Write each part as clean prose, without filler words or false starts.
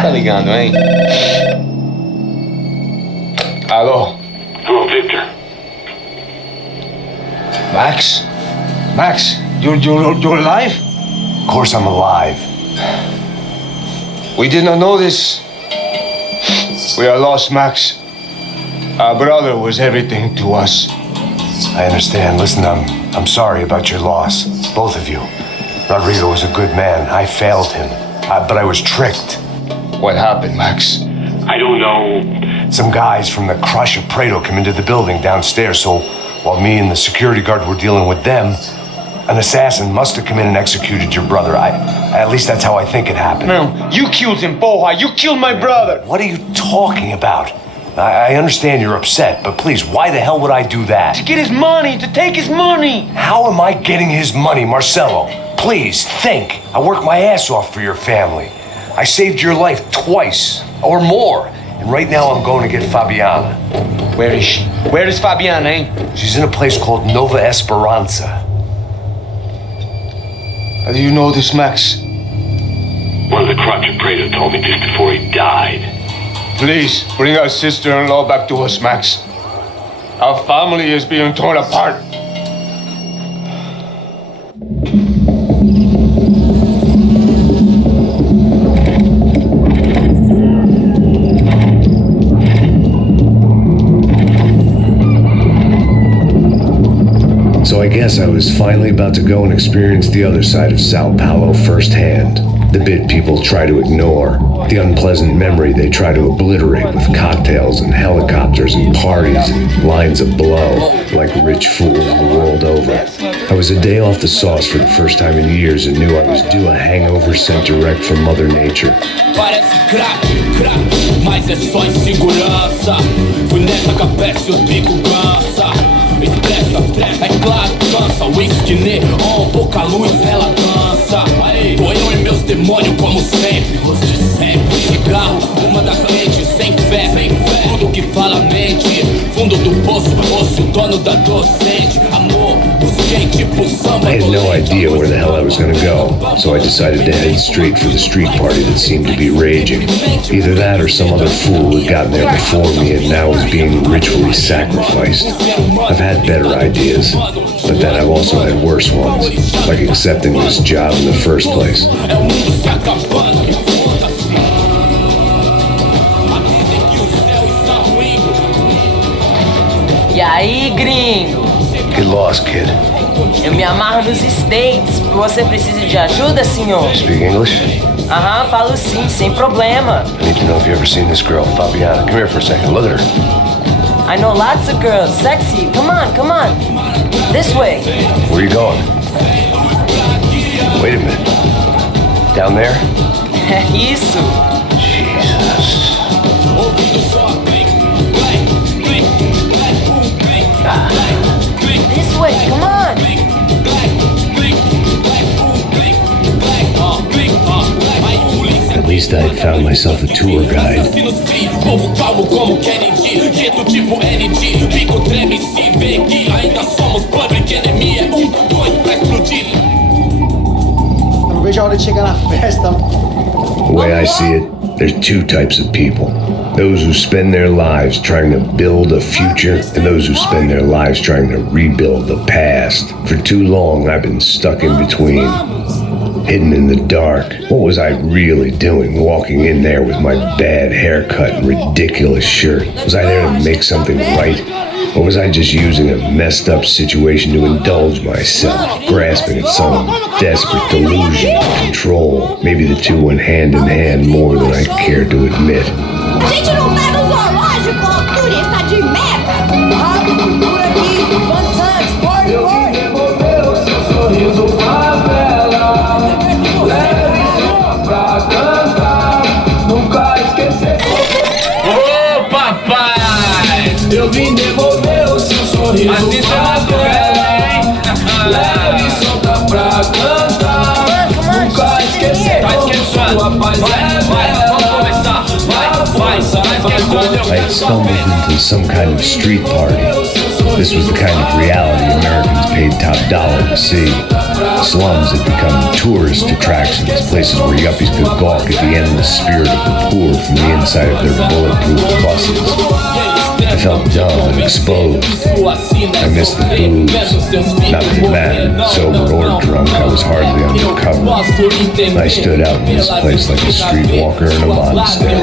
Tá ligando, hein? Alô? Hello, Victor. Max? Max, you're alive? Of course I'm alive. We did not know this. We are lost, Max. Our brother was everything to us. I understand. Listen, I'm sorry about your loss. Both of you. Rodrigo was a good man. I failed him. But I was tricked. What happened, Max? I don't know. Some guys from the Crush of Prado came into the building downstairs, so while me and the security guard were dealing with them, an assassin must have come in and executed your brother. At least that's how I think it happened. No, you killed him, Boha. You killed my brother. What are you talking about? I understand you're upset, but please, why the hell would I do that? To get his money, to take his money. How am I getting his money, Marcelo? Please, think. I worked my ass off for your family. I saved your life twice, or more. And right now I'm going to get Fabiana. Where is she? Where is Fabiana, eh? She's in a place called Nova Esperanza. How do you know this, Max? One of the Crotch of Prado told me just before he died. Please, bring our sister-in-law back to us, Max. Our family is being torn apart. So I guess I was finally about to go and experience the other side of Sao Paulo firsthand. The bit people try to ignore, the unpleasant memory they try to obliterate with cocktails and helicopters and parties and lines of blow, like rich fools the world over. I was a day off the sauce for the first time in years and knew I was due a hangover sent direct from Mother Nature. Parece crack, mas é só insegurança. Fui nessa capete, os bico cansa. Estressa, é claro, cansa. Whisky neon, pouca luz, ela dança. Tô eu e meus demônios como sempre. Você sempre. Cigarro, uma da cliente, sem fé. Tudo que fala mente. Fundo do poço, osso, dono da docente. Amor, busquei tipo samba. I had no idea where the hell I was gonna go, so I decided to head straight for the street party that seemed to be raging. Either that or some other fool had gotten there before me and now was being ritually sacrificed. I've had better ideas, but then I've also had worse ones, like accepting this job in the first place. E aí, gringo? Get lost, kid. Eu me amarro nos States. Você precisa de ajuda, senhor? Speak English? Aham, falo sim, sem problema. I need to know if you've ever seen this girl, Fabiana. Come here for a second. Look at her. I know lots of girls. Sexy. Come on, come on. This way. Where are you going? Wait a minute. Down there? Isso. Jesus. This way, come on. At least I had found myself a tour guide. Povo calmo como Kennedy, dito tipo ND. Pico treme se vê que ainda somos public enemy. É 1, 2 pra explodir. Eu não vejo a hora de chegar na festa. The way I see it, there's two types of people. Those who spend their lives trying to build a future, and those who spend their lives trying to rebuild the past. For too long, I've been stuck in between, hidden in the dark. What was I really doing, walking in there with my bad haircut and ridiculous shirt? Was I there to make something right? Or was I just using a messed up situation to indulge myself, grasping at some desperate delusion of control? Maybe the two went hand in hand more than I care to admit. A gente não tá no zoológico, turista de merda! Rápido, por aqui. Fun times, party, party. Ô papai, eu vim devolver o seu sorriso. Assim leve e solta pra cantar. Nunca esquecer sua paz I had stumbled into some kind of street party. This was the kind of reality Americans paid top dollar to see. Slums had become tourist attractions, places where yuppies could gawk at the endless spirit of the poor from the inside of their bulletproof buses. I felt dumb and exposed. I missed the booze. Not that it mattered, sober or drunk, I was hardly undercover. I stood out in this place like a streetwalker in a monastery.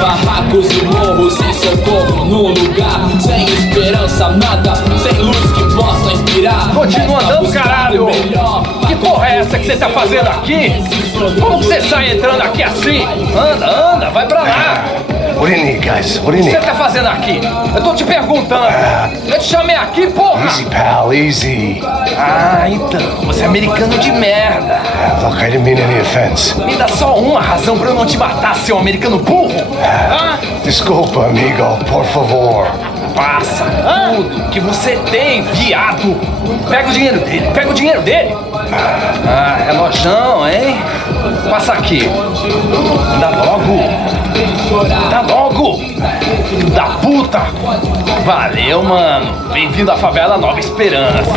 Barracos e morros sem socorro num lugar sem esperança, nada, sem luz que possa inspirar. Continua andando, caralho! Que porra é essa que você tá fazendo aqui? Como que você sai entrando aqui assim? Anda, vai pra lá! What do you need, guys? What do you O que need? você tá fazendo aqui? Eu tô te perguntando! Eu te chamei aqui, porra! Easy, pal, easy. Ah, então, você é americano de merda! Look, I didn't mean any offense. Me dá só uma razão pra eu não te matar, seu americano burro! Hã? Desculpa, amigo, por favor. Passa tudo que você tem, viado! Pega o dinheiro dele! Ah, relojão, hein? Passa aqui! Dá logo! Filho da puta! Valeu, mano! Bem-vindo à favela Nova Esperança!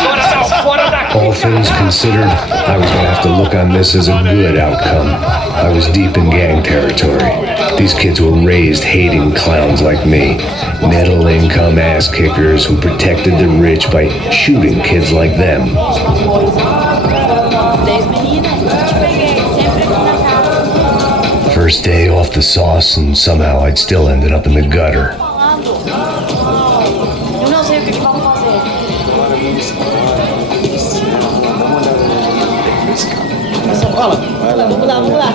Agora tá fora daqui! All things considered, I was gonna have to look on this as a good outcome. I was deep in gang territory. These kids were raised hating clowns like me. Middle income ass kickers who protected the rich by shooting kids like them. First day off the sauce, and somehow I'd still ended up in the gutter. Eu não sei o que vamos fazer. Vamos lá.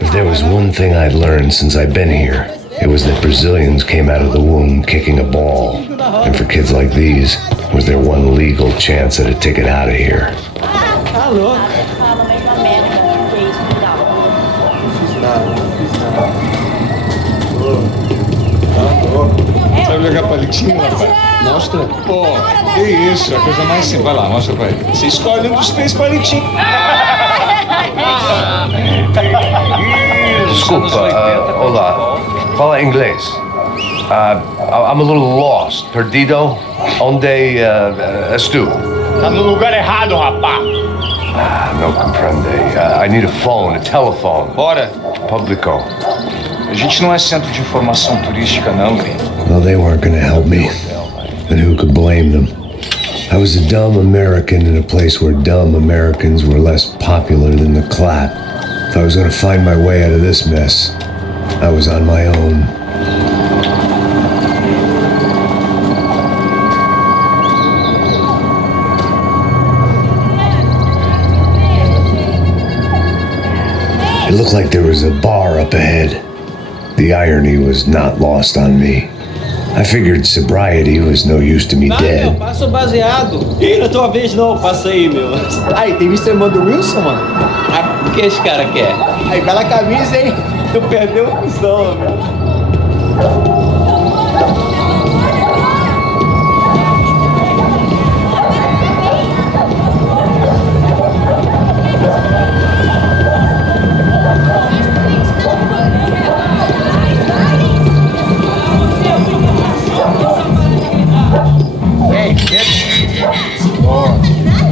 If there was one thing I'd learned since I'd been here, it was that Brazilians came out of the womb kicking a ball. And for kids like these, was their one legal chance at a ticket out of here. Sabe jogar palitinho, rapaz? Mostra. Pô, que isso, é a coisa mais simples. Vai lá, mostra pra ele. Você escolhe um dos 3 palitinhos. Desculpa, olá. Fala inglês. I'm a little lost. Perdido? Onde estou? Tá no lugar errado, rapaz. Não compreende. I need a phone, a telephone. Bora. Publico. A gente não é centro de informação turística, não, velho. Well, they weren't gonna help me. And who could blame them? I was a dumb American in a place where dumb Americans were less popular than the clap. If I was gonna find my way out of this mess, I was on my own. It looked like there was a bar up ahead. The irony was not lost on me. I figured sobriety was no use to me dead. Passa o baseado. Ih, na tua vez não, passa aí, meu. Aí, tem visto a irmã do Wilson, mano? Ah, o que esse cara quer? Aí, bela camisa, hein? Tu perdeu a visão, meu.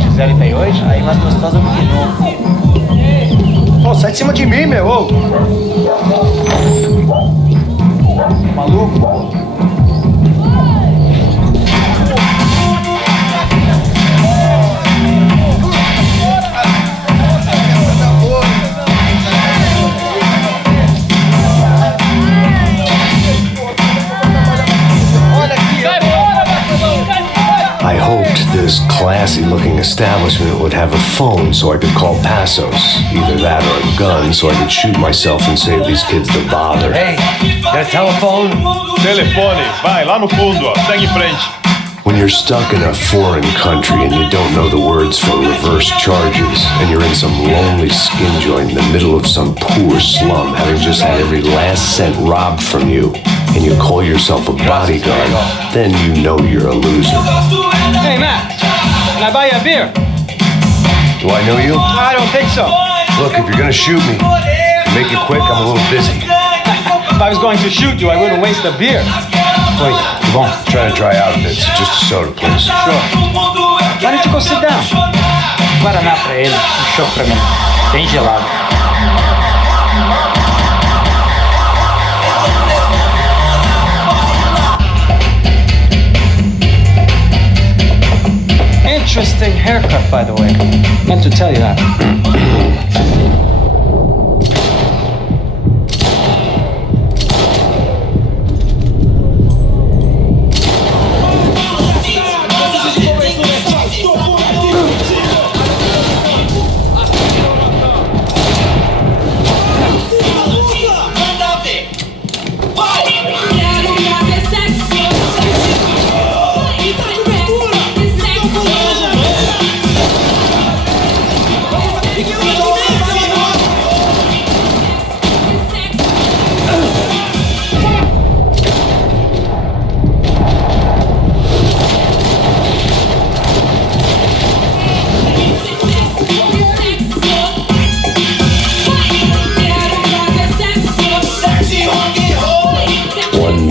Gisele tem hoje? Aí, mais gostosa do que não. Pô, sai de cima de mim, meu. Ô. Maluco, pô. I hoped this classy-looking establishment would have a phone so I could call Passos. Either that or a gun so I could shoot myself and save these kids the bother. Hey, got a telephone? Telefone, vai lá no fundo, ó. Segue em frente. When you're stuck in a foreign country and you don't know the words for reverse charges, and you're in some lonely skin joint in the middle of some poor slum, having just had every last cent robbed from you, and you call yourself a bodyguard, then you know you're a loser. Hey, Matt. Can I buy you a beer? Do I know you? I don't think so. Look, if you're gonna shoot me, make it quick, I'm a little busy. If I was going to shoot you, I wouldn't waste a beer. Wait, come on. Try to dry out a bit. So just a soda, please. Sure. Why don't you go sit down? Guaraná pra ele, chopp pra mim. Bem gelado. Interesting haircut, by the way. Meant to tell you that.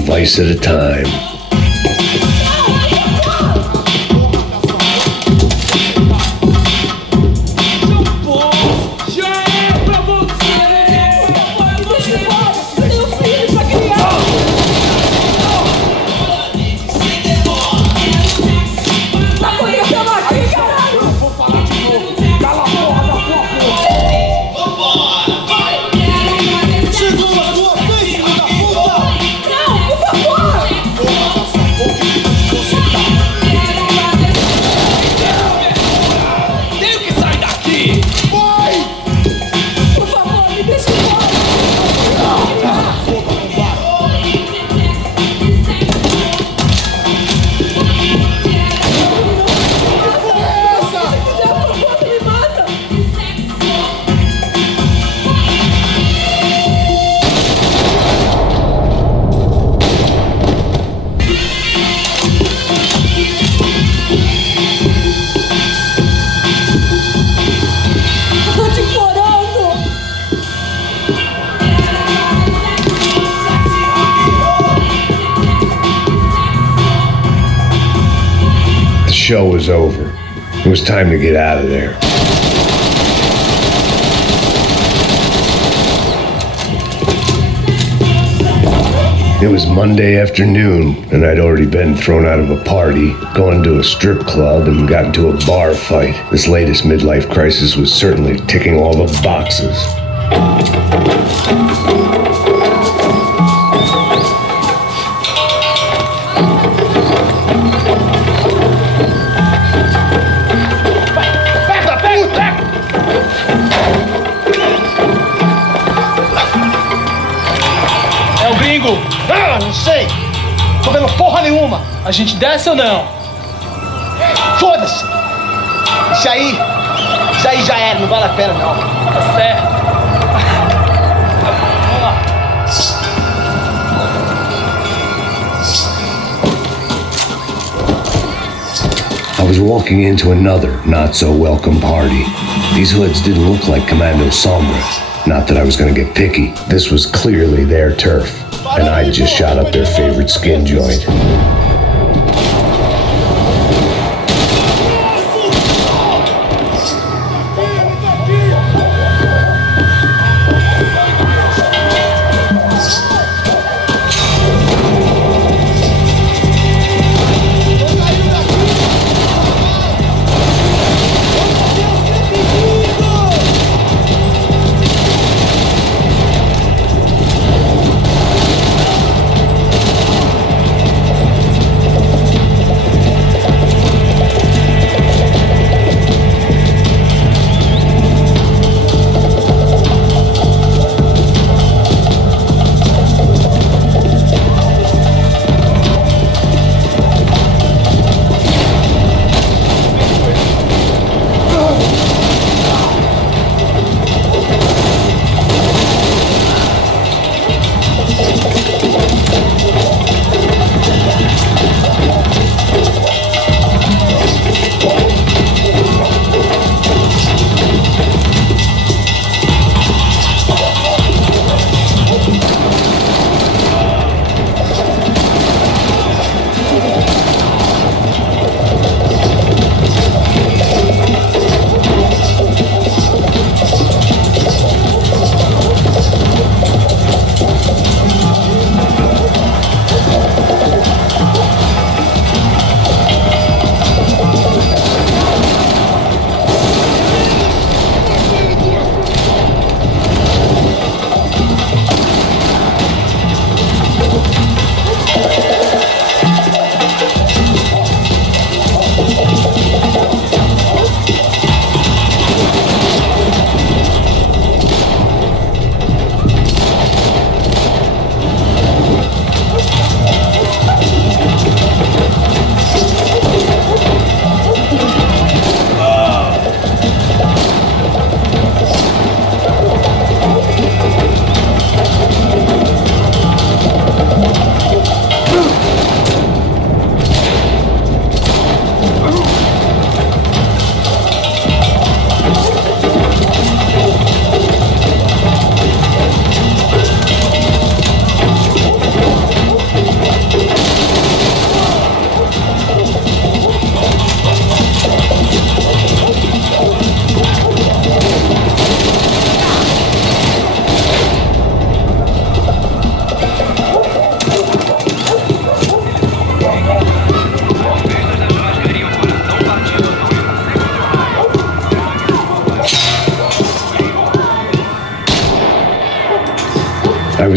Vice at a time. The show was over. It was time to get out of there. It was Monday afternoon, and I'd already been thrown out of a party, gone to a strip club, and got into a bar fight. This latest midlife crisis was certainly ticking all the boxes. Não sei. Tô vendo porra nenhuma. A gente desce ou não? Foda-se. Isso aí já era, não vale a pena não. Tá certo. Vamos lá. I was walking into another not-so-welcome party. These hoods didn't look like Commando Sombra. Not that I was gonna get picky. This was clearly their turf, and I just shot up their favorite skin joint.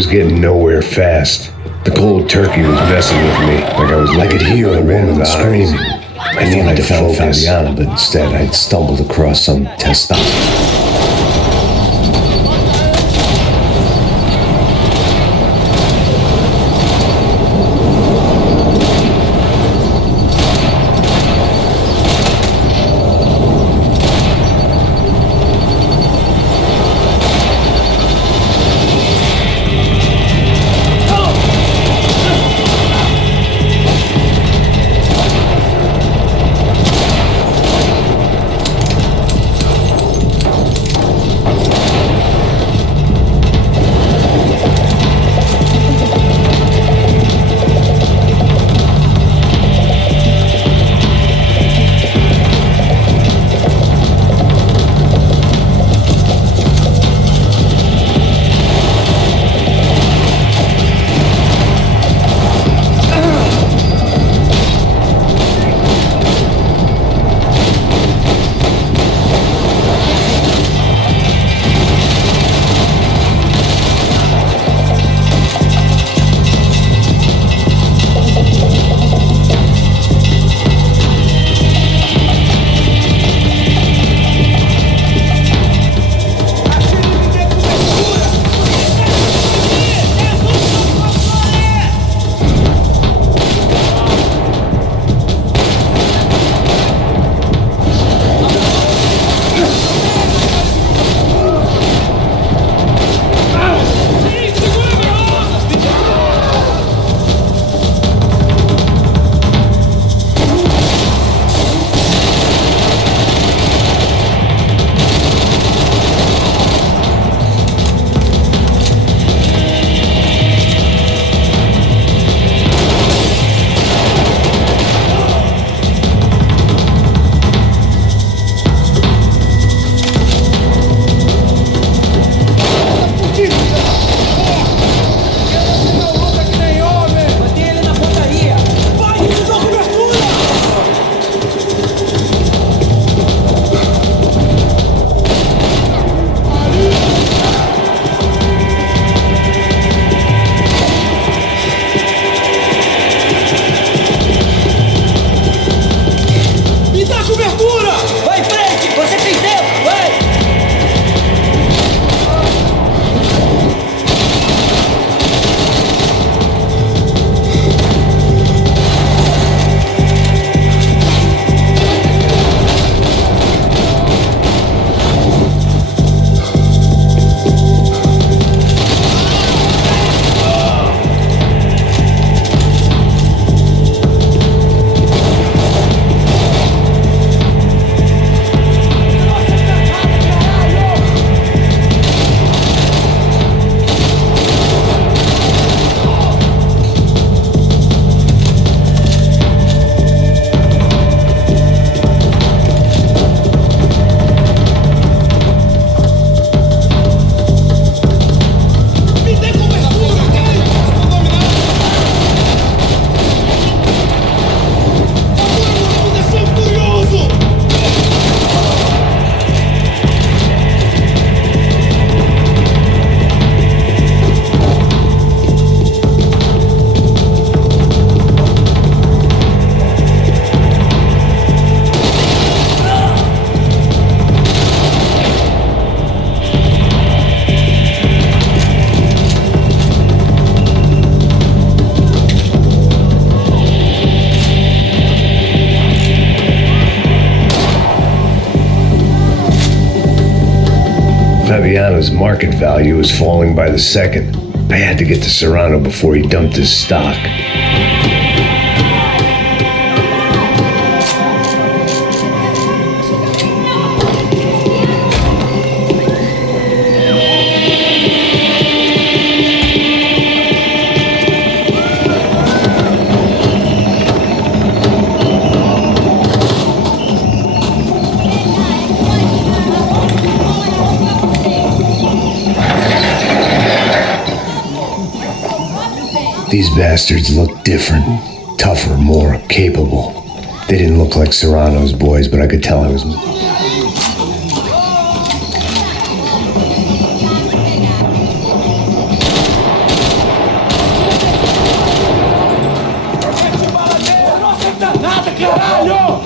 was getting nowhere fast. The cold turkey was messing with me, I could hear a woman screaming. I thought I'd found Fabiana, but instead I'd stumbled across some testosterone. Fabiano's market value was falling by the second. I had to get to Serrano before he dumped his stock. These bastards looked different, tougher, more capable. They didn't look like Serrano's boys, but I could tell I was... caralho!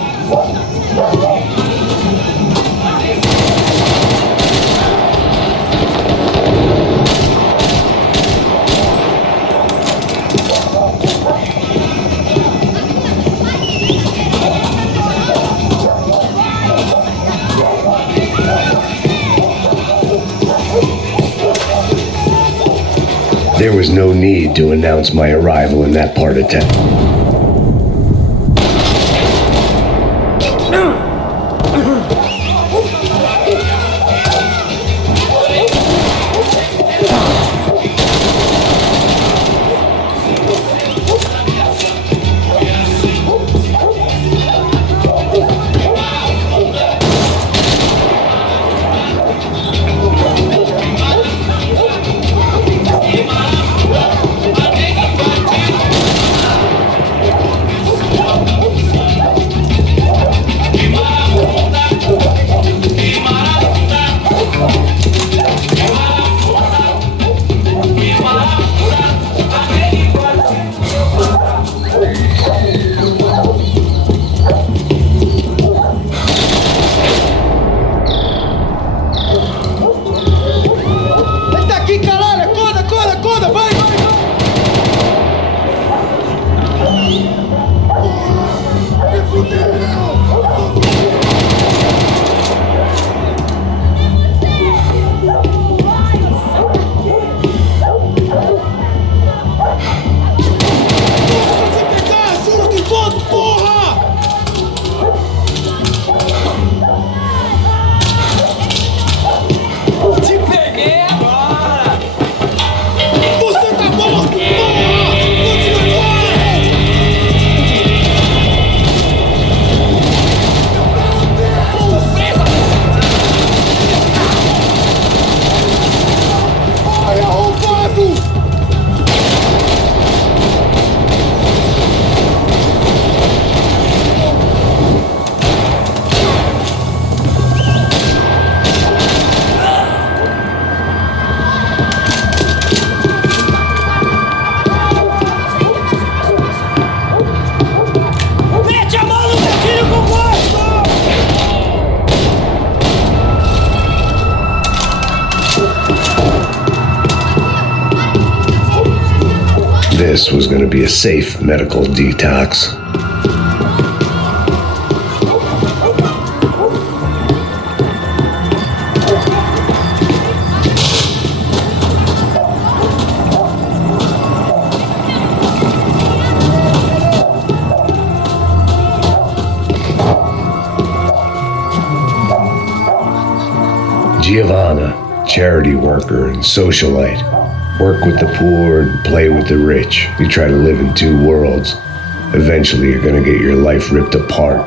There was no need to announce my arrival in that part of town. This was going to be a safe medical detox. Giovanna, charity worker and socialite. Work with the poor and play with the rich. You try to live in two worlds. Eventually you're gonna get your life ripped apart.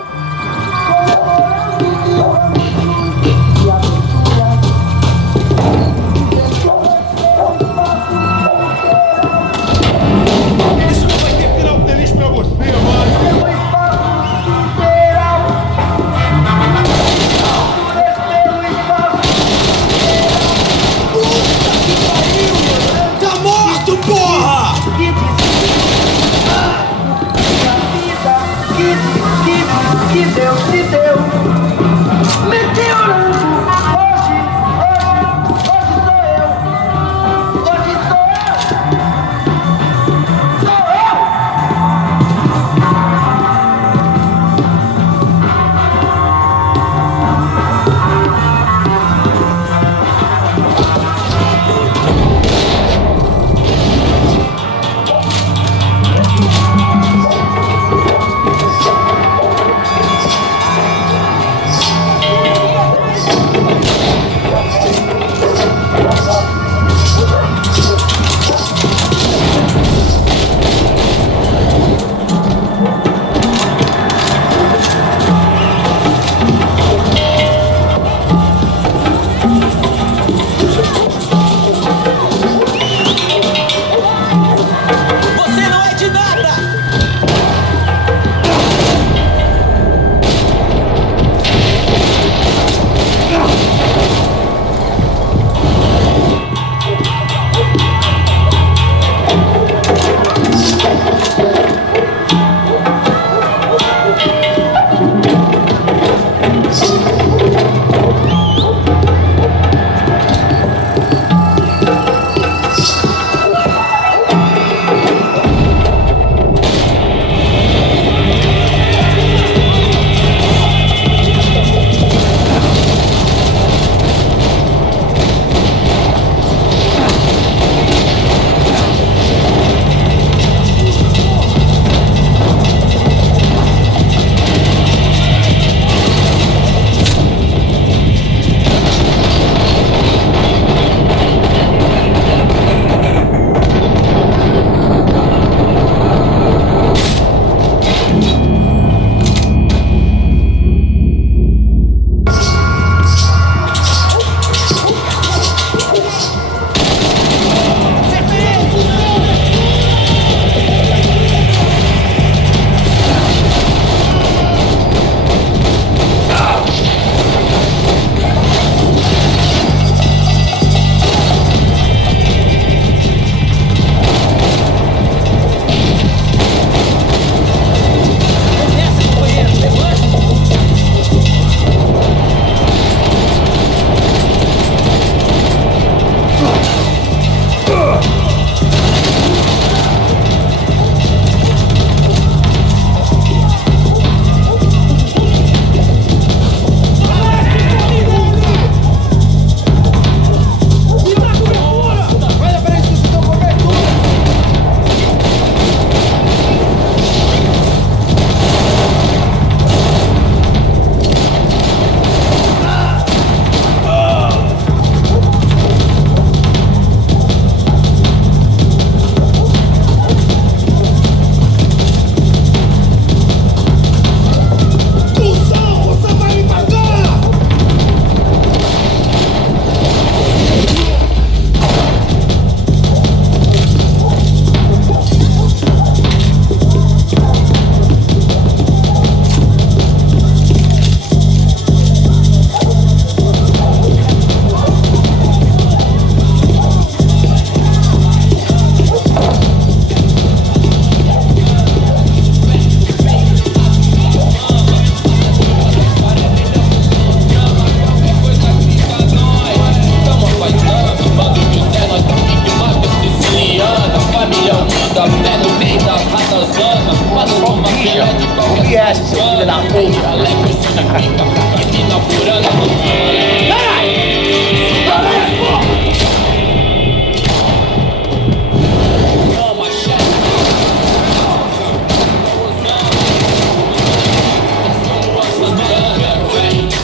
Não viesse, seu filho da puta.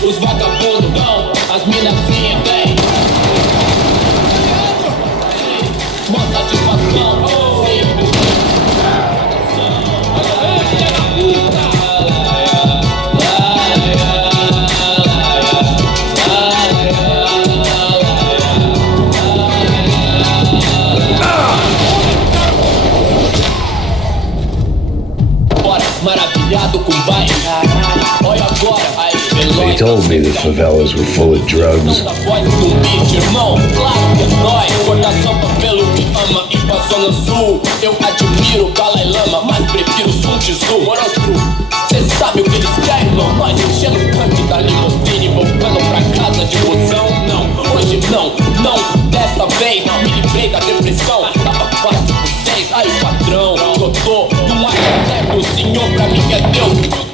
Os vagabundos vão, as minazinhas vem. Mó satisfação, bora, maravilhado com baile. Olha agora, aí. They told me the favelas were full of drugs. Eu admiro o Dalai Lama, mas prefiro Sun Tzu. Moral true, cê sabe o que eles querem, irmão? Nós enchendo o tanque da limusine, voltando pra casa de busão. Não, hoje não, não, dessa vez não me livrei da depressão. Tava fácil por vocês, aí patrão, eu tô num ato certo, o senhor pra mim é Deus.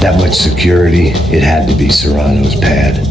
That much security, it had to be Serrano's pad.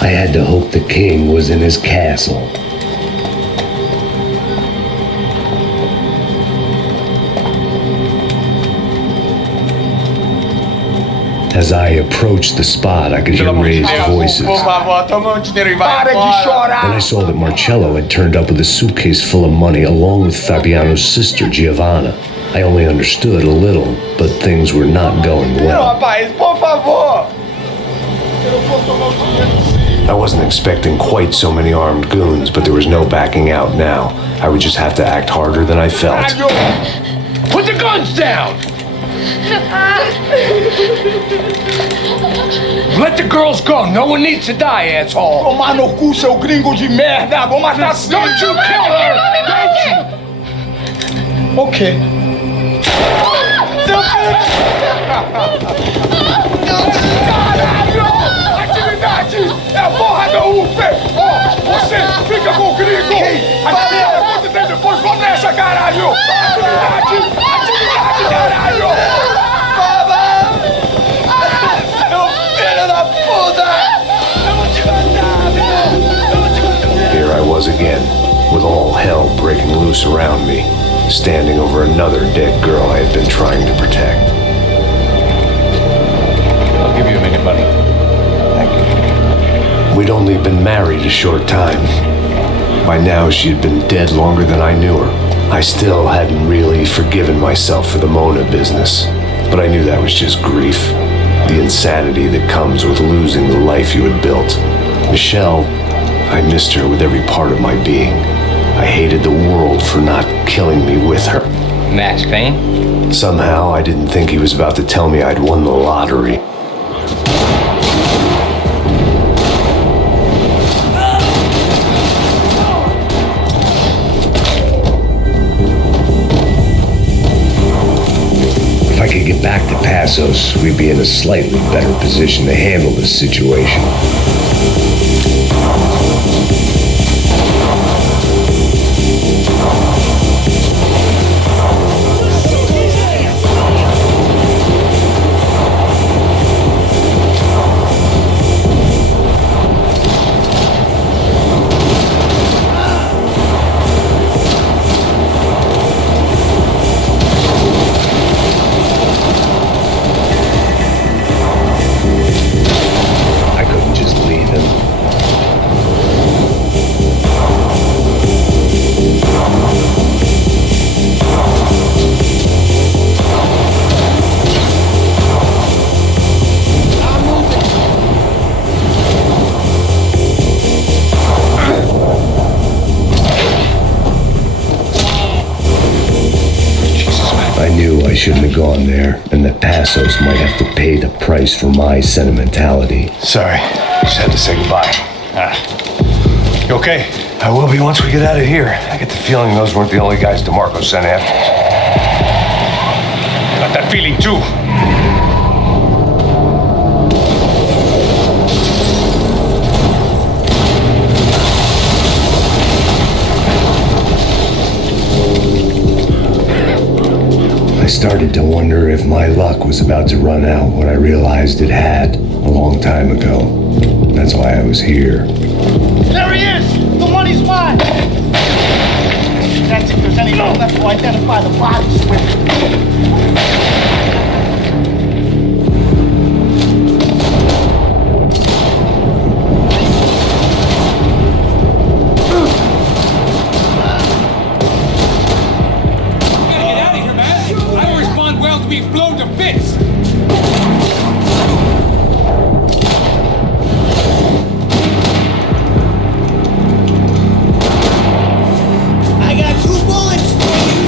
I had to hope the king was in his castle. As I approached the spot, I could hear raised voices. Por favor, toma dinheiro e vai embora. Then I saw that Marcello had turned up with a suitcase full of money along with Fabiano's sister, Giovanna. I only understood a little, but things were not going well. Rapaz, por favor. I wasn't expecting quite so many armed goons, but there was no backing out now. I would just have to act harder than I felt. Put the guns down! Let the girls go. No one needs to die, asshole. Tomar no cu, seu gringo de merda. Vou matar sim. Don't you kill her. Don't you? Ok. Caralho! Atividade é a porra da UF! Ó, você fica com o gringo! Atividade, quanto depois vamos nessa, caralho! Atividade! Atividade, caralho! Seu filho da puta! Eu vou te matar, meu! Eu vou te matar! Here I was again, with all hell breaking loose around me, standing over another dead girl I had been trying to protect. I'll give you a minute, buddy. Thank you. We'd only been married a short time. By now, she had been dead longer than I knew her. I still hadn't really forgiven myself for the Mona business, but I knew that was just grief. The insanity that comes with losing the life you had built. Michelle, I missed her with every part of my being. I hated the world for not killing me with her. Max Payne? Somehow, I didn't think he was about to tell me I'd won the lottery. If I could get back to Passos, we'd be in a slightly better position to handle this situation. I shouldn't have gone there, and that Passos might have to pay the price for my sentimentality. Sorry, just had to say goodbye. You okay? I will be once we get out of here. I get the feeling those weren't the only guys DeMarco sent after us. I got that feeling too. I started to wonder if my luck was about to run out when I realized it had a long time ago. That's why I was here. There he is! The money's mine! That's if there's anyone left to identify the bodies with. Be blown to bits! I got 2 bullets for you!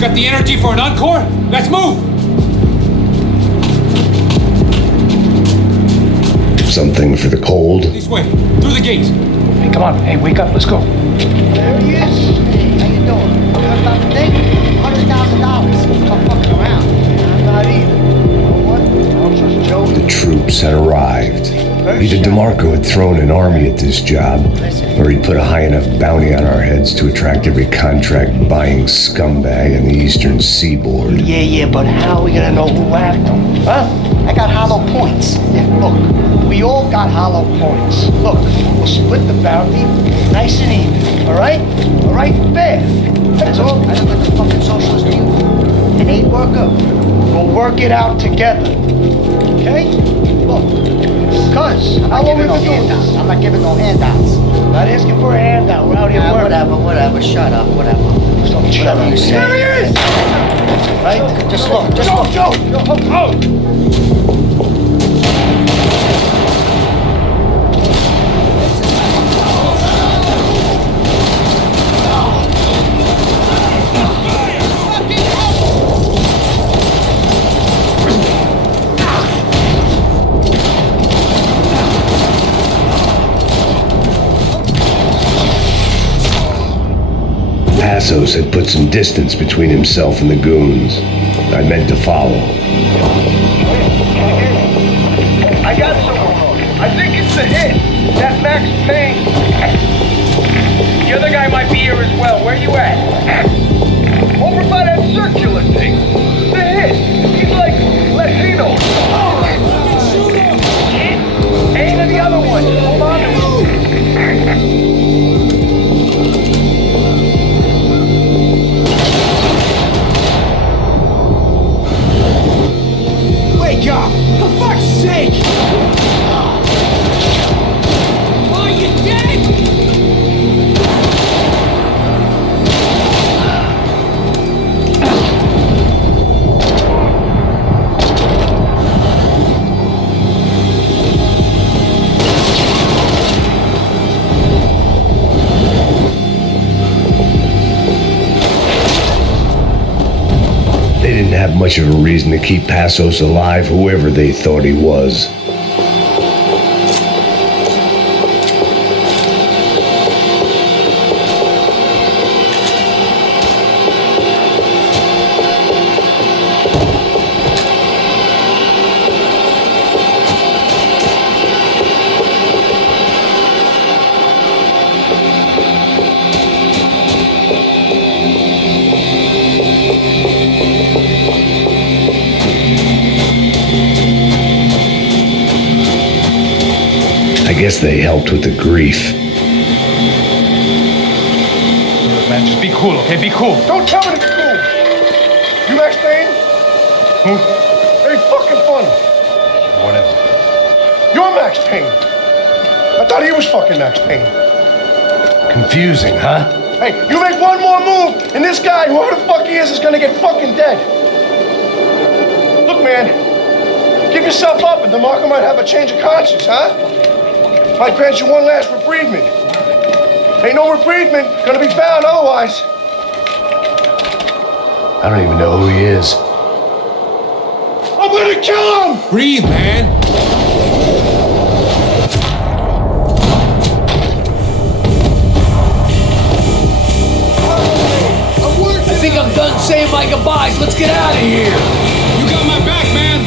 got the energy for an encore? Let's move! Something for the cold. This way, through the gate. Hey, come on. Hey, wake up. Let's go. There he is. Hey, how you doing? You heard about the thing? $100,000. I'm fucking around. I'm not either. You know what? I'm just joking. The troops had arrived. Either DeMarco had thrown an army at this job, or he'd put a high enough bounty on our heads to attract every contract-buying scumbag on the eastern seaboard. Yeah, but how are we gonna know who whacked him? Huh? I got hollow points. Yeah, look, we all got hollow points. Look, we'll split the bounty nice and even, all right? All right, fair. That's all. I look like a fucking socialist to you. An aid worker. We'll work it out together, okay? Look, cuz, how long we been doing this? I'm not giving no handouts. Not asking for a handout. We're out here working. Whatever. Shut up. Whatever. Whatever you say. There he is! Right? Just look. Joe! Passos had put some distance between himself and the goons. I meant to follow. I got someone. I think it's the hit. That Max Payne. The other guy might be here as well. Where you at? Over by that circular thing. The hit. He's like Latino. Ain't the other one. Hold on to him. Wake up! For fuck's sake! Are you dead? They didn't have much of a reason to keep Passos alive, whoever they thought he was. I guess they helped with the grief. Man, just be cool, okay? Be cool. Don't tell me to be cool. You Max Payne? Who? Very fucking funny. Whatever. You're Max Payne. I thought he was fucking Max Payne. Confusing, huh? Hey, you make one more move, and this guy, whoever the fuck he is gonna get fucking dead. Look, man, give yourself up, and DeMarco might have a change of conscience, huh? Might grant you one last reprievement. Ain't no reprievement gonna be found otherwise. I don't even know who he is. I'm gonna kill him! Breathe, man! I think I'm done saying my goodbyes. Let's get out of here. You got my back, man.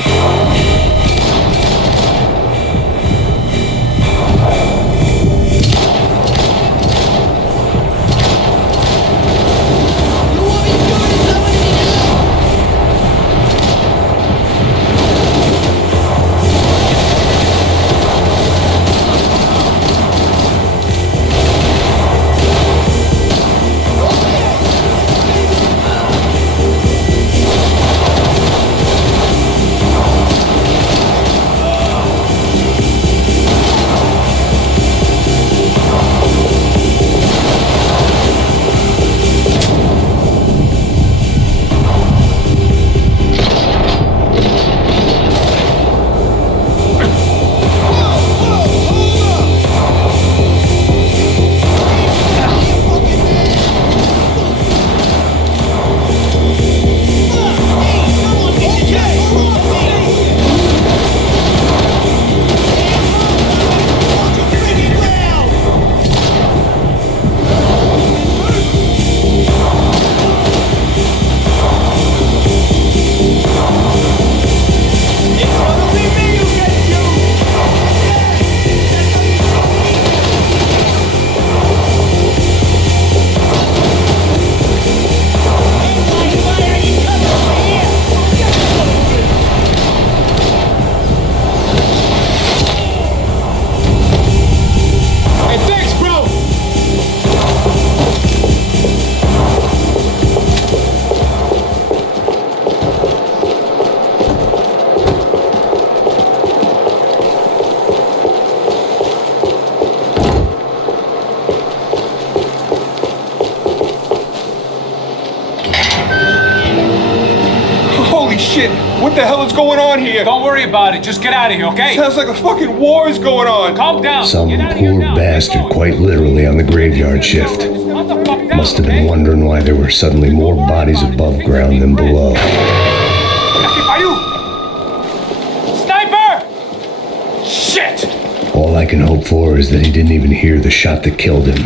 shit. What the hell is going on here? Don't worry about it. Just get out of here, okay? Sounds like a fucking war is going on. Calm down. Some Get out of here poor now. bastard, quite literally, on the graveyard shift. Calm the fuck down, Must have been okay? wondering why there were suddenly more bodies above ground than below. Sniper! Shit! All I can hope for is that he didn't even hear the shot that killed him.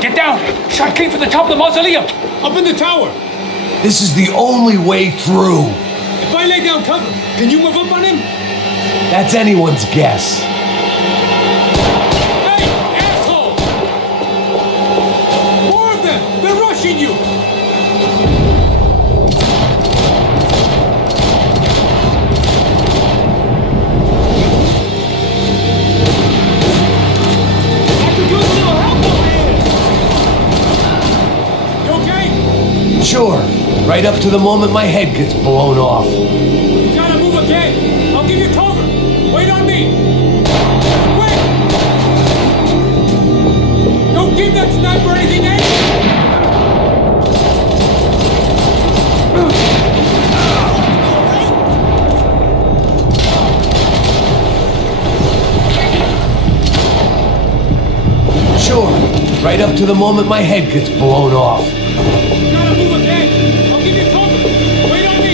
Get down! Shot came from the top of the mausoleum! Up in the tower! This is the only way through. If I lay down cover, can you move up on him? That's anyone's guess. Hey, asshole! More of them! They're rushing you! Sure, right up to the moment my head gets blown off. Gotta move again! I'll give you cover! Wait on me! Wait! Don't give that sniper anything, eh? Sure, right up to the moment my head gets blown off. Gotta move again! I'll give you cover! Wait on me!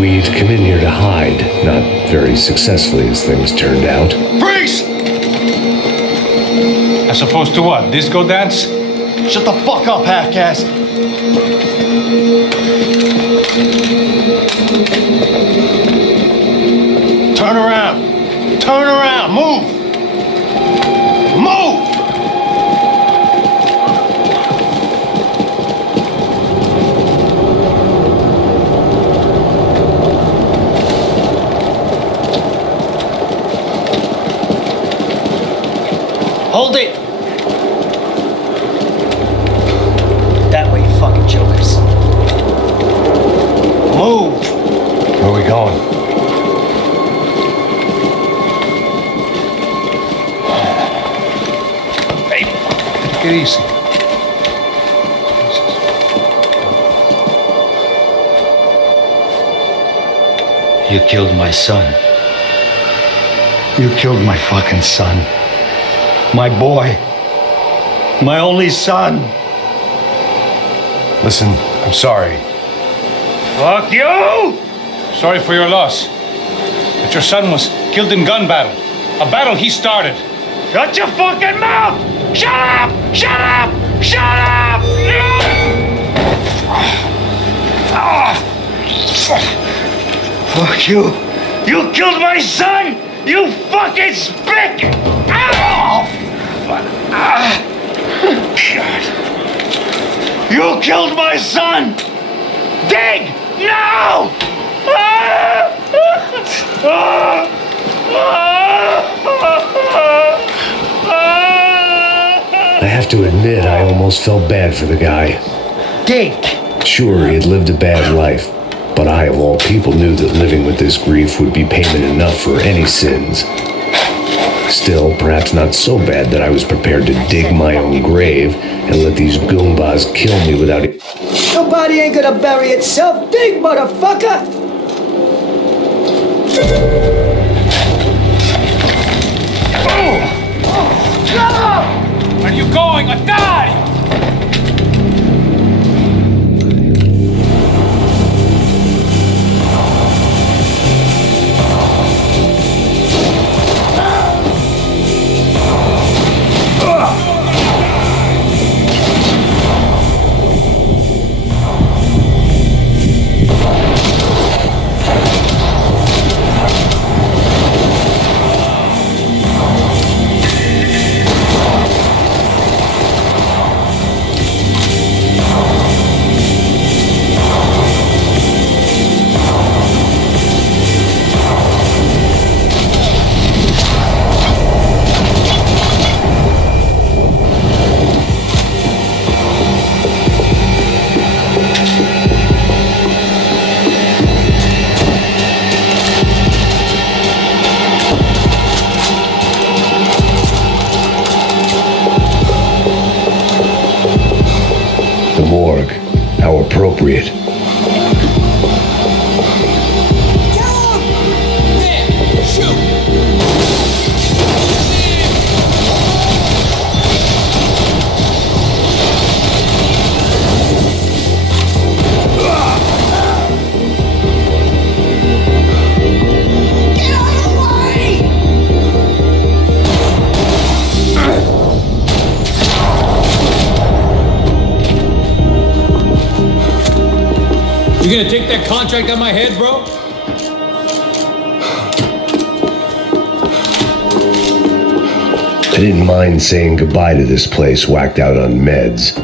We'd come in here to hide, not very successfully as things turned out. Freeze! As opposed to what? Disco dance? Shut the fuck up, half-caste. Turn around. Turn around. Move. Move! Hold it! That way, you fucking jokers. Move! Where are we going? Hey, take it easy. You killed my son. You killed my fucking son. My boy. My only son. Listen, I'm sorry. Fuck you! Sorry for your loss. But your son was killed in gun battle. A battle he started. Shut your fucking mouth! Shut up! Shut up! Shut up! Fuck you! You killed my son! You fucking spick! God! You killed my son! Dig! No! I have to admit, I almost felt bad for the guy. Dig! Sure, he had lived a bad life, but I, of all people, knew that living with this grief would be payment enough for any sins. Still, perhaps not so bad that I was prepared to dig my own grave and let these goombas kill me without it. Your body ain't gonna bury itself. Dig, motherfucker! Where are you going? A die! appropriate. You gonna take that contract on my head, bro? I didn't mind saying goodbye to this place whacked out on meds.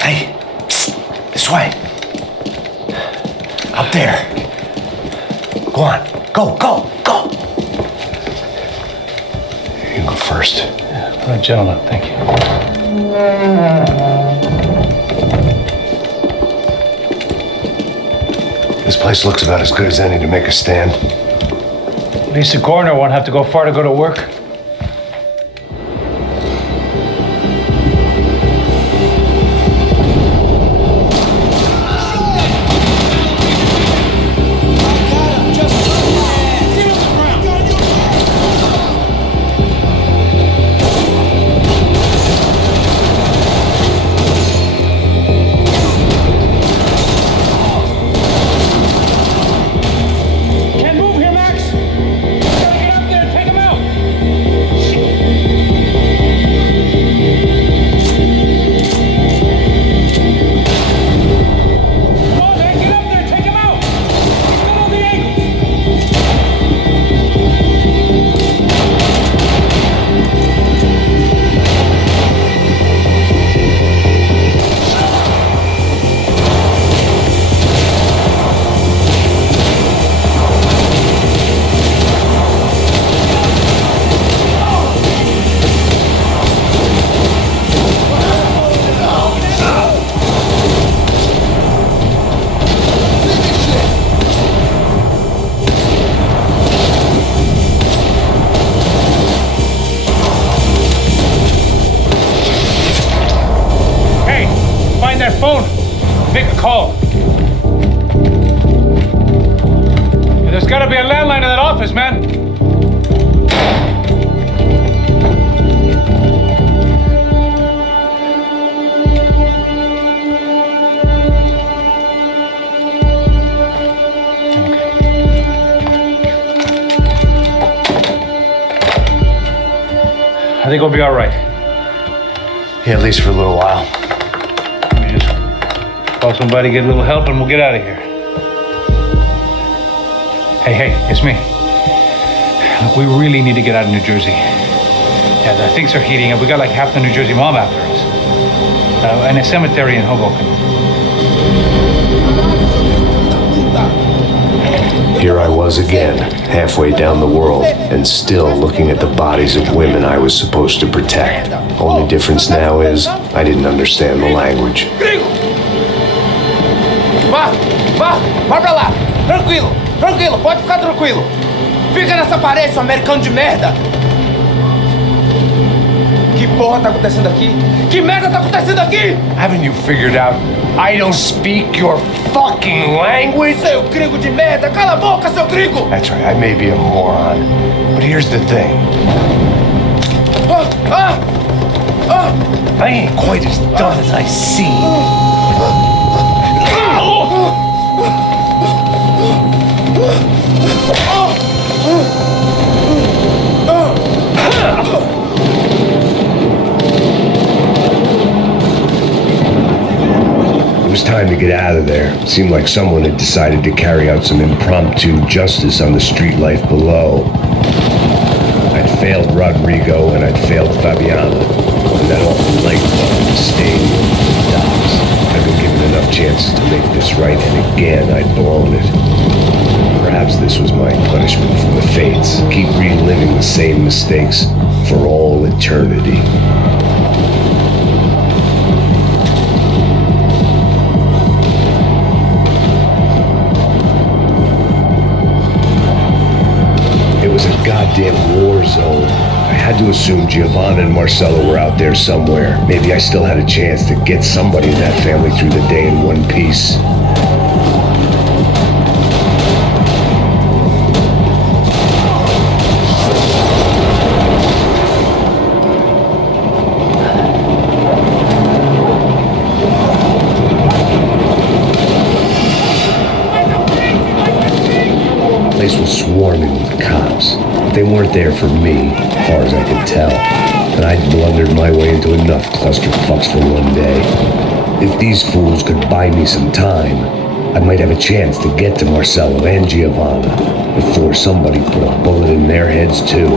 Hey, this way. Up there. Go on. Go. You go first. All right, gentlemen, thank you. This place looks about as good as any to make a stand. At least the coroner won't have to go far to go to work. Phone. Make a call. There's got to be a landline in that office, man. I think we'll be all right. Yeah, at least for a little while. Call somebody, get a little help, and we'll get out of here. Hey, it's me. Look, we really need to get out of New Jersey. Yeah, the things are heating up. We got like half the New Jersey mob after us. And a cemetery in Hoboken. Here I was again, halfway down the world, and still looking at the bodies of women I was supposed to protect. Only difference now is, I didn't understand the language. Vai pra lá! Tranquilo, pode ficar tranquilo! Fica nessa parede, seu americano de merda! Que porra tá acontecendo aqui? Que merda tá acontecendo aqui? Haven't you figured out I don't speak your fucking language? Seu gringo de merda! Cala a boca, seu gringo! That's right, I may be a moron, but here's the thing. I ain't quite as dumb as I seem. It was time to get out of there. It seemed like someone had decided to carry out some impromptu justice on the street life below. I'd failed Rodrigo and I'd failed Fabiana. And that awful night in the stadium, the docks. I'd been given enough chances to make this right, and again I'd blown it. Perhaps this was my punishment from the fates. Keep reliving the same mistakes for all eternity. It was a goddamn war zone. I had to assume assumed Giovanna and Marcello were out there somewhere. Maybe I still had a chance to get somebody in that family through the day in one piece. The place was swarming with cops, but they weren't there for me, as far as I could tell. And I'd blundered my way into enough clusterfucks for one day. If these fools could buy me some time, I might have a chance to get to Marcello and Giovanna before somebody put a bullet in their heads too.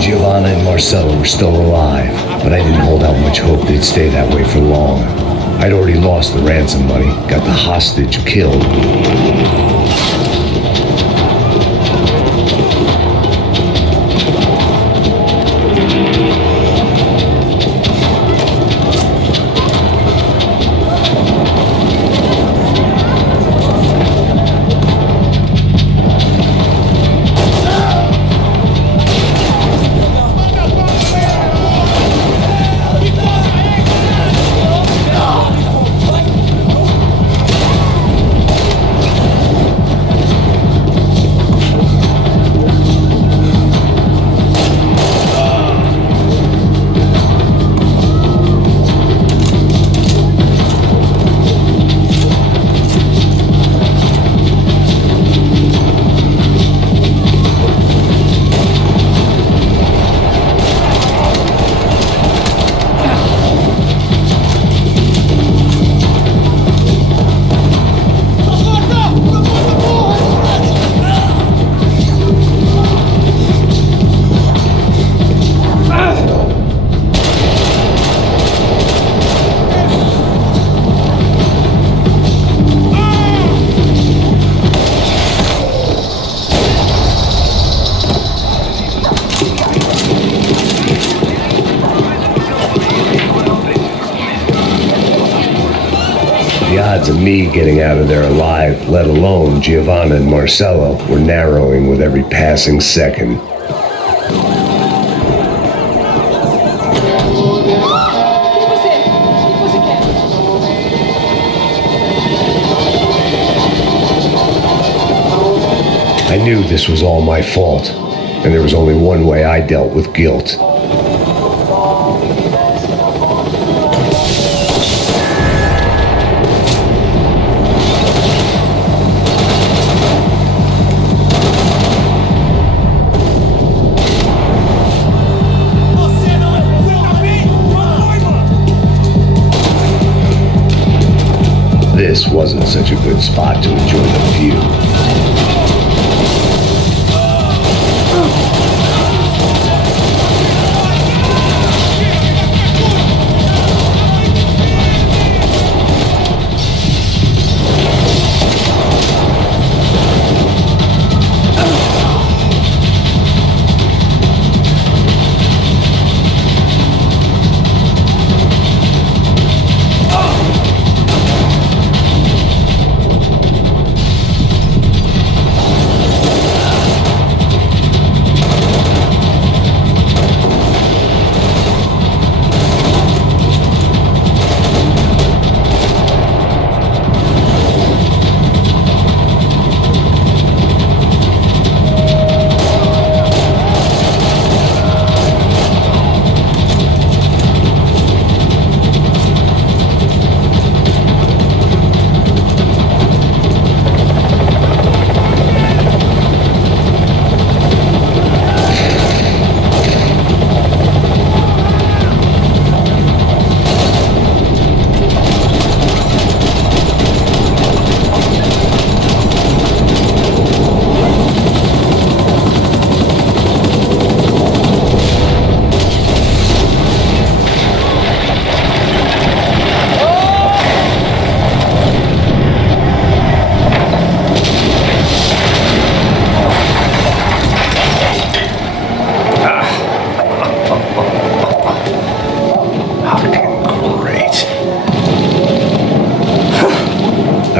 Giovanna and Marcello were still alive, but I didn't hold out much hope they'd stay that way for long. I'd already lost the ransom money, got the hostage killed. The odds of me getting out of there alive, let alone Giovanna and Marcello, were narrowing with every passing second. I knew this was all my fault, and there was only one way I dealt with guilt. This wasn't such a good spot to enjoy the view.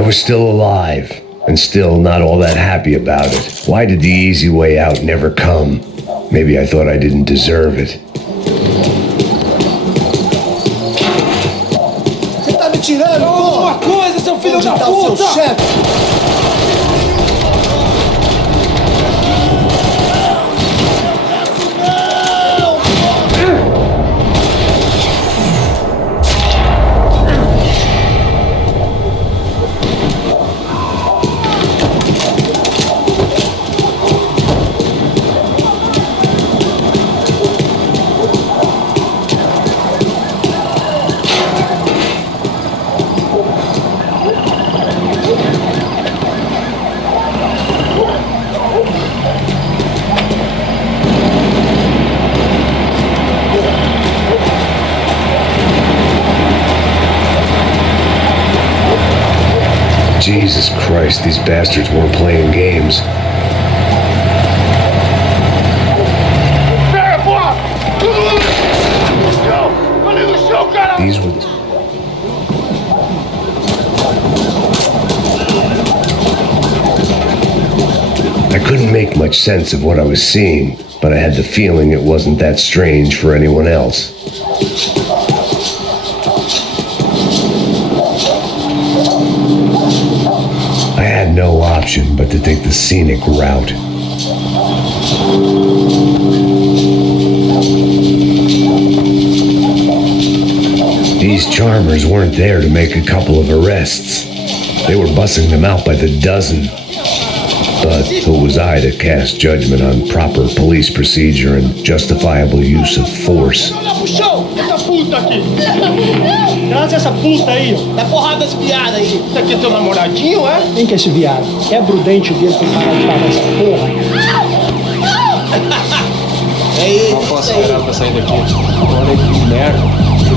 was still alive, and still not all that happy about it. Why did the easy way out never come? Maybe I thought I didn't deserve it. Você tá me tirando, porra! Alguma coisa, seu filho da Onde tá o seu puta! chefe? Jesus Christ, these bastards weren't playing games. These were the... I couldn't make much sense of what I was seeing, but I had the feeling it wasn't that strange for anyone else. I had no option but to take the scenic route. These charmers weren't there to make a couple of arrests. They were bussing them out by the dozen. But who was I to cast judgment on proper police procedure and justifiable use of force? Puxou! Essa puta aqui! Traz essa puta aí, ó. Dá porrada desse viado aí. Isso aqui é teu namoradinho, é? Quem que é esse viado? Quebra o dente dele pra parar de falar essa porra. Não posso esperar pra sair daqui. Olha que merda.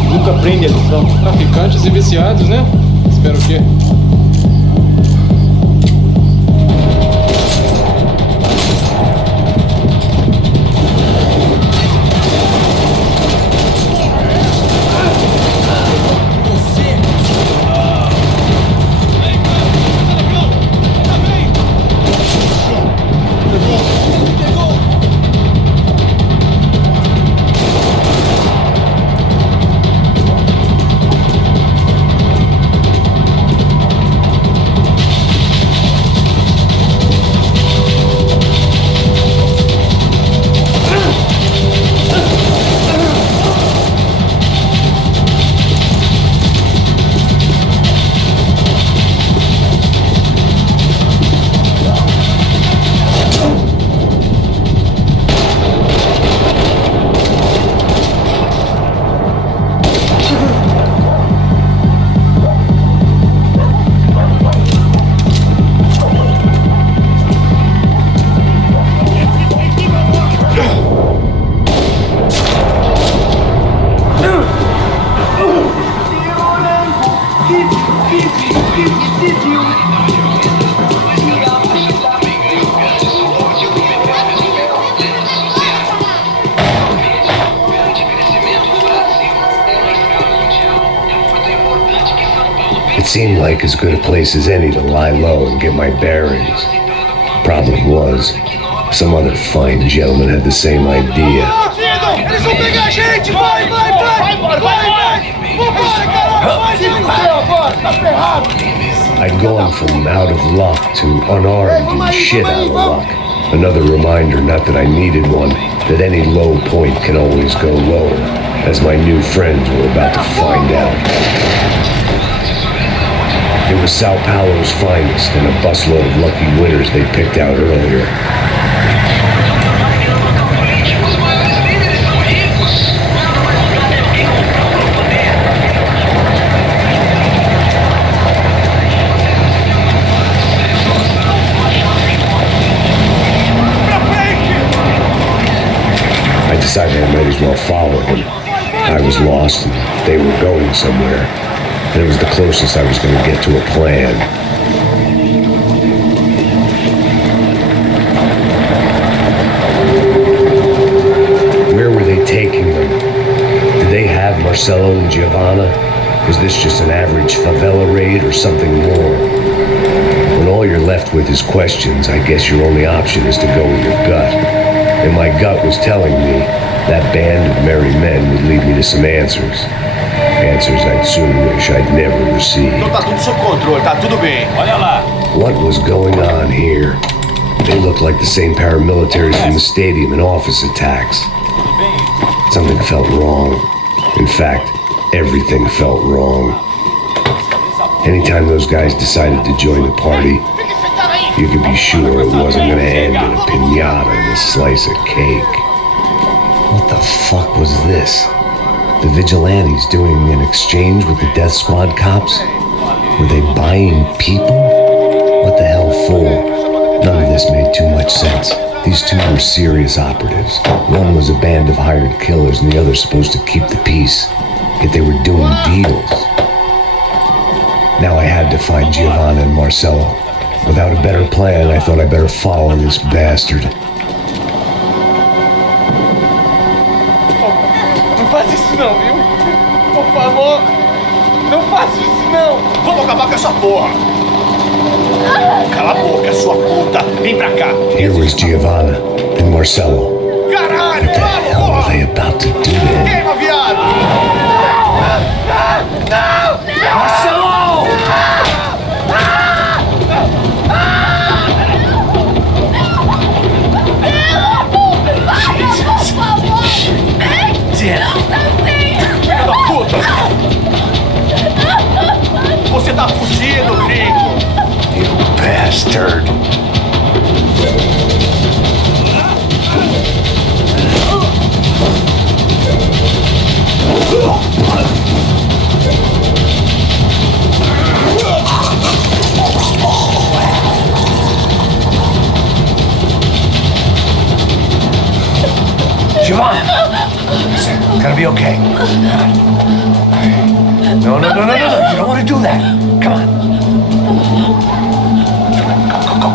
Nunca aprende a lição. Traficantes e viciados, né? Espero o quê? It seemed like as good a place as any to lie low and get my bearings. Problem was, some other fine gentleman had the same idea. Eles vão pegar a gente! Vai, vai, vai! Vai, vai! Vambora, caralho! Se fudeu agora, tá ferrado! I'd gone from out of luck to unarmed and shit out of luck. Another reminder, not that I needed one, that any low point can always go lower, as my new friends were about to find out. It was Sao Paulo's finest and a busload of lucky winners they picked out earlier. I decided I might as well follow him. I was lost and they were going somewhere, and it was the closest I was going to get to a plan. Where were they taking them? Did they have Marcelo and Giovanna? Was this just an average favela raid or something more? When all you're left with is questions, I guess your only option is to go with your gut. And my gut was telling me that band of merry men would lead me to some answers. Answers I'd soon wish I'd never received. Não tá tudo sob controle, tá tudo bem. Olha lá. What was going on here? They looked like the same paramilitaries from the stadium and office attacks. Something felt wrong. In fact, everything felt wrong. Anytime those guys decided to join the party, you could be sure it wasn't gonna end in a piñata and a slice of cake. What the fuck was this? The vigilantes doing an exchange with the death squad cops? Were they buying people? What the hell for? None of this made too much sense. These two were serious operatives. One was a band of hired killers and the other supposed to keep the peace. Yet they were doing deals. Now I had to find Giovanna and Marcello. Without a better plan, I thought I better follow this bastard. Não faz isso não, viu? Por favor, não faça isso não. Vamos acabar com essa porra. Cala a boca, sua puta. Vem pra cá. Here was Giovanna and Marcello. Caralho, what the hell were they about to do then? Queima, viado. Não! Marcello! Filho da puta! Você tá fugindo, gringo! You bastard! Giovanna! It's gonna be okay. No. You don't want to do that. Come on. Go.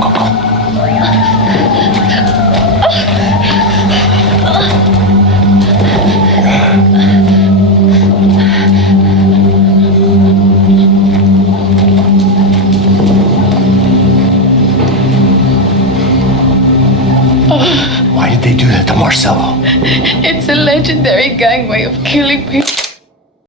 Why did they do that to Marcello? It's a legendary gang way of killing people.